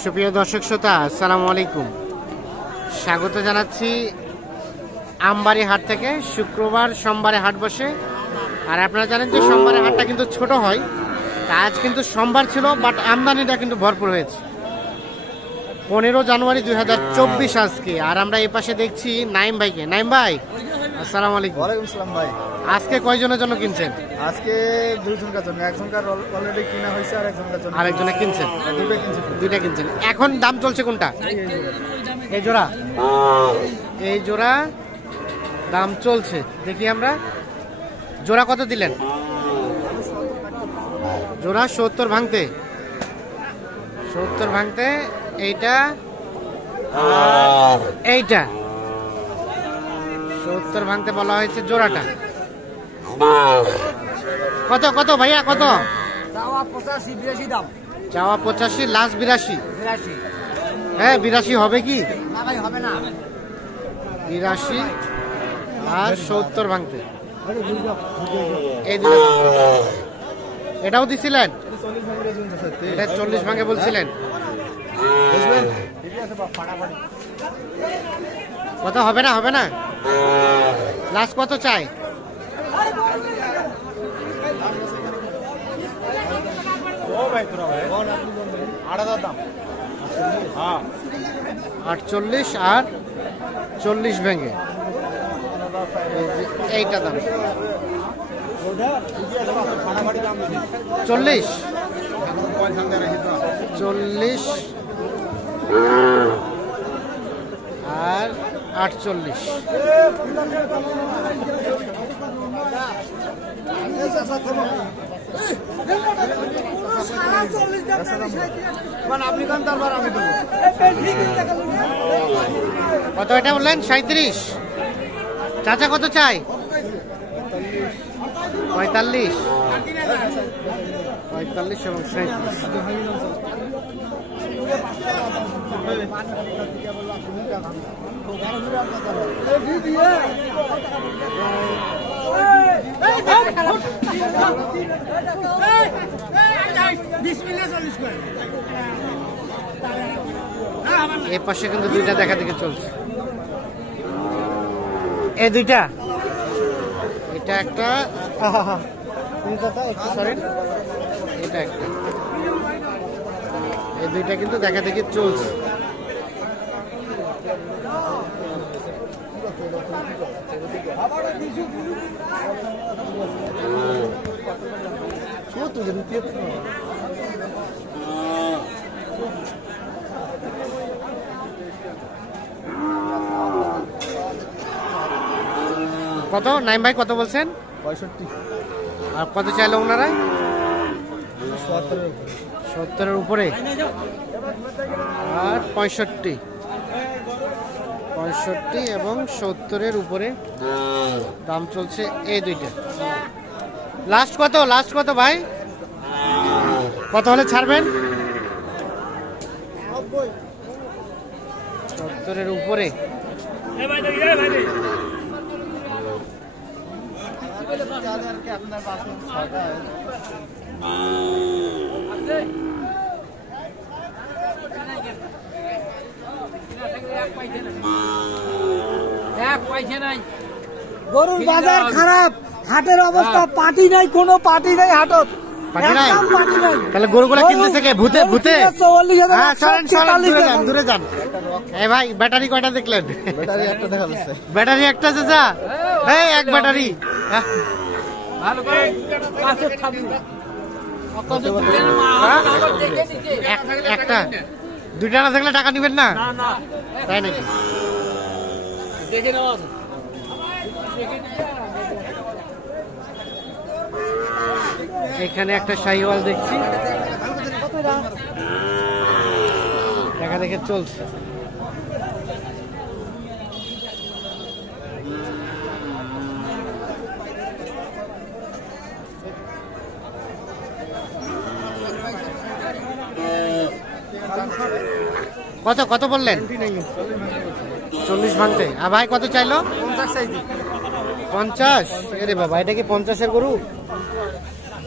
সুপ্রিয় দর্শক শ্রোতা, আসসালামু আলাইকুম। স্বাগত জানাচ্ছি আমবাড়ি হাট থেকে। শুক্রবার সোমবারে হাট বসে, আর আপনারা জানেন যে সোমবারের হাটটা কিন্তু ছোট হয়। আজ কিন্তু সোমবার ছিল, বাট আমদানিটা কিন্তু ভরপুর হয়েছে। 15 জানুয়ারি 2024 আজকে। আর আমরা এই পাশে দেখছি নাইম ভাইকে। নাইম ভাই, আসসালামু আলাইকুম। ওয়ালাইকুম আসসালাম ভাই। আজকে কয়জনের জন্য কিনছেন? আজকে দুইজনের জন্য, একজনকার অলরেডি কিনা হয়েছে আর একজনের জন্য আরেকজনে কিনছেন? দুইটা কিনছেন। এখন দাম চলছে কোনটা? এই জোড়া, এই জোড়া দাম চলছে। দেখি আমরা, জোড়া কত দিলেন? জোড়া 70 ভাঙতে, 70 ভাঙতে। এইটা আর এইটা 70 ভাঙতে বলা হয়েছে জোড়াটা। কত কত ভাইয়া, কত? চাওয়া 85-82 দাম। চাওয়া 85, লাস্ট 82। হ্যাঁ 82 হবে কি? না ভাই, হবে না। 82 আর 70 ভাঙতে। এই দুটো এটাও দিছিলেন? এটা 40 ভাঙে বলছিলেন। কত হবে না? হবে না। লাস্ট কত চাই? 48 আর 40 ভেঙে। এইটা দাম 40 আর 48। কত এটা বললেন? 37। চাচা কত চাই? 45, 45 এবং 37। এই পাশে কিন্তু দুইটা দেখা দেখে চলছে। এই দুইটা, এটা একটা, এটা একটা, এই দুইটা কিন্তু দেখা দেখে চলছে। কত নাইম ভাই, কত বলছেন? 65। আর কত চাইলো ওনারা? 70-এর উপরে। আর 65 এবং 70-এর উপরে দাম চলছে এই দুইটা। লাস্ট কত? লাস্ট কত ভাই? কত হলে ছাড়বেন? 70-এর উপরে। গরুর বাজার খারাপ, হাটের অবস্থা পাটি নাই, কোনো পাটি নাই হাটত। তাহলে গরুগুলা কিনতেছে কে? ভূতে ভূতে। দূরে যান। এই ভাই, ব্যাটারি কয়টা দেখলেন? ব্যাটারি একটা দেখা যাচ্ছে। ব্যাটারি একটা চাচা, এই এক ব্যাটারি। একটা, দুইটা না থাকলে টাকা নিবেন না? তাই নাকি? এখানে একটা শাহিওয়াল দেখছি, দেখা দেখে চলছে। কত কত বললেন? 40 ভাঙতে। আর ভাই কত চাইলো? 50 চাইছি। 50? আরে বাবা, এটা কি 50-এর গরু?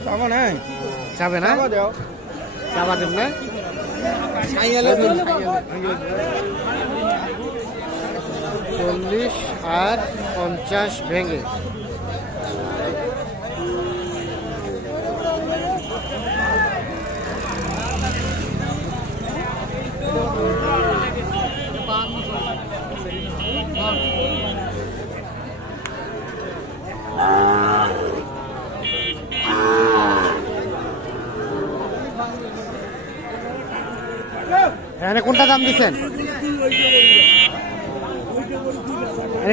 যাবে না? চাবা দেব না? 40 আর 50 ভেঙে। এখানে কোনটা দাম দিচ্ছেন?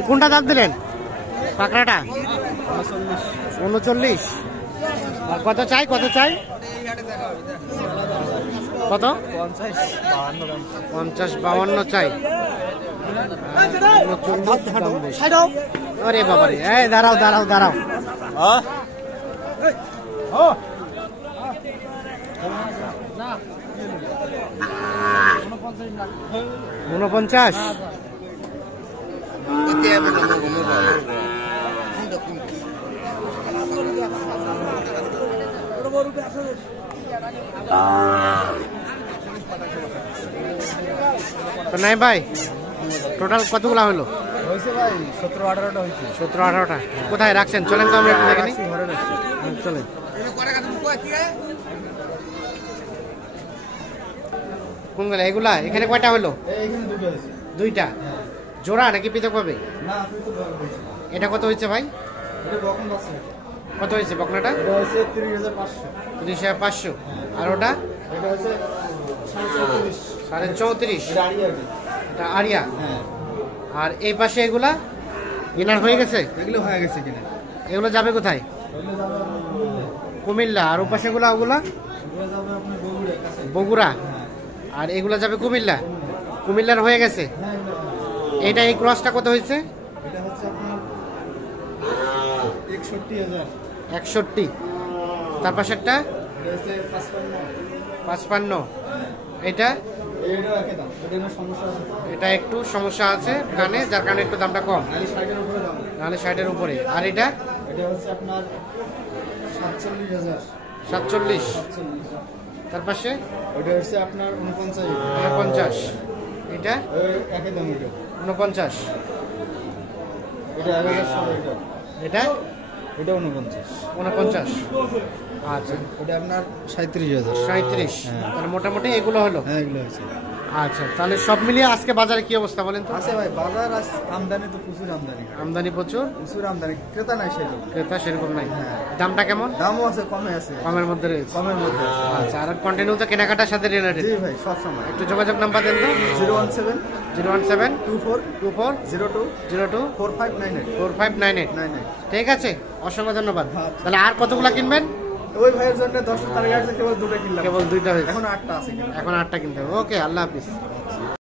কোনটা দাম দিলেন? পাকড়াটা 39। আর কত চাই? কত চাই? কত? 50-52 চাই। আরে বাবারে, এই দাঁড়াও দাঁড়াও দাঁড়াও। 49। তো নাই ভাই, টোটাল কতগুলা হলো? হয়েছে ভাই 17-18টা হয়েছে। 17-18টা। কোথায় রাখছেন? চলেন তো আমরা একটু দেখে নিই। চলেন। কোনগুলা? এগুলা? এখানে কয়টা হলো? এইখানে দুটো হয়েছে। দুইটা। জোড়া নাকি পৃথক পাবে? না পৃথক হয়েছে। এটা কত হয়েছে ভাই? এটা বকন আছে। কত হয়েছে বকনাটা? এটা হচ্ছে 30,500। 30,500। আর ওটা? এটা হচ্ছে 34,500। 34.5। এটা আড়িয়া। এটা আরিয়া। হ্যাঁ। আর এই পাশে এগুলা কেনার হয়ে গেছে? এগুলো হয়ে গেছে কিনা? এগুলো যাবে কোথায়? এগুলো যাবে আপনার কুমিল্লা। আর ও পাশে ওগুলা? এগুলো যাবে আপনার বগুড়া কাছে। বগুড়া। হ্যাঁ। আর এগুলা যাবে কুমিল্লা। কুমিল্লার হয়ে গেছে। হ্যাঁ এগুলো। এইটা এই ক্রসটা কত হয়েছে? এটা হচ্ছে আপনার 61,000। 61। তার পাশেরটা? এটা হচ্ছে 55। 55। এটা? এটাও একই দাম। এটা কোনো সমস্যা আছে? এটা একটু সমস্যা আছে কানে, যার কারণে একটু দামটা কম। নাহলে 60-এর উপরে দাম। নাহলে 60-এর উপরে। আর এটা? এটা হচ্ছে আপনার 47,000। 47। 47। তার পাশে? ওটা হচ্ছে আপনার 49। 49। এটা? ওই একই দাম ওটা। 49। এটা 1,100 এটা। এটা? এটা 49। 49। আচ্ছা। ওটা আপনার 37,000। 37। হ্যাঁ। তাহলে মোটামুটি এগুলো হলো। হ্যাঁ এগুলো আছে। আচ্ছা, তাহলে সব মিলিয়ে আজকে বাজারে কি অবস্থা বলেন তো? আছে ভাই, বাজার আমদানি তো প্রচুর আমদানি। আমদানি প্রচুর, প্রচুর আমদানি, ক্রেতা নাই সেরকম। ক্রেতা সেরকম নাই। হ্যাঁ। দামটা কেমন? দামও আছে, কমে আছে। কমের মধ্যে রয়েছে। কমের মধ্যে আছে। আচ্ছা, আর কন্টিনিউ তো কেনাকাটার সাথে রিলেটেড। জি ভাই, সব সময়। একটু যোগাযোগ নাম্বার দেন তো। 017 017 24 24 02 02 4598 4598। 99। ঠিক আছে, অসংখ্য ধন্যবাদ। আচ্ছা। তাহলে আর কতগুলা কিনবেন? ওই ভাইয়ের জন্য 10 তারিখ আছে, কেবল দুটো কিনলাম। কেবল দুইটা হয়েছে, এখন 8টা আছে কিনা। এখন 8টা কিনতে হবে। ওকে, আল্লাহ হাফিজ।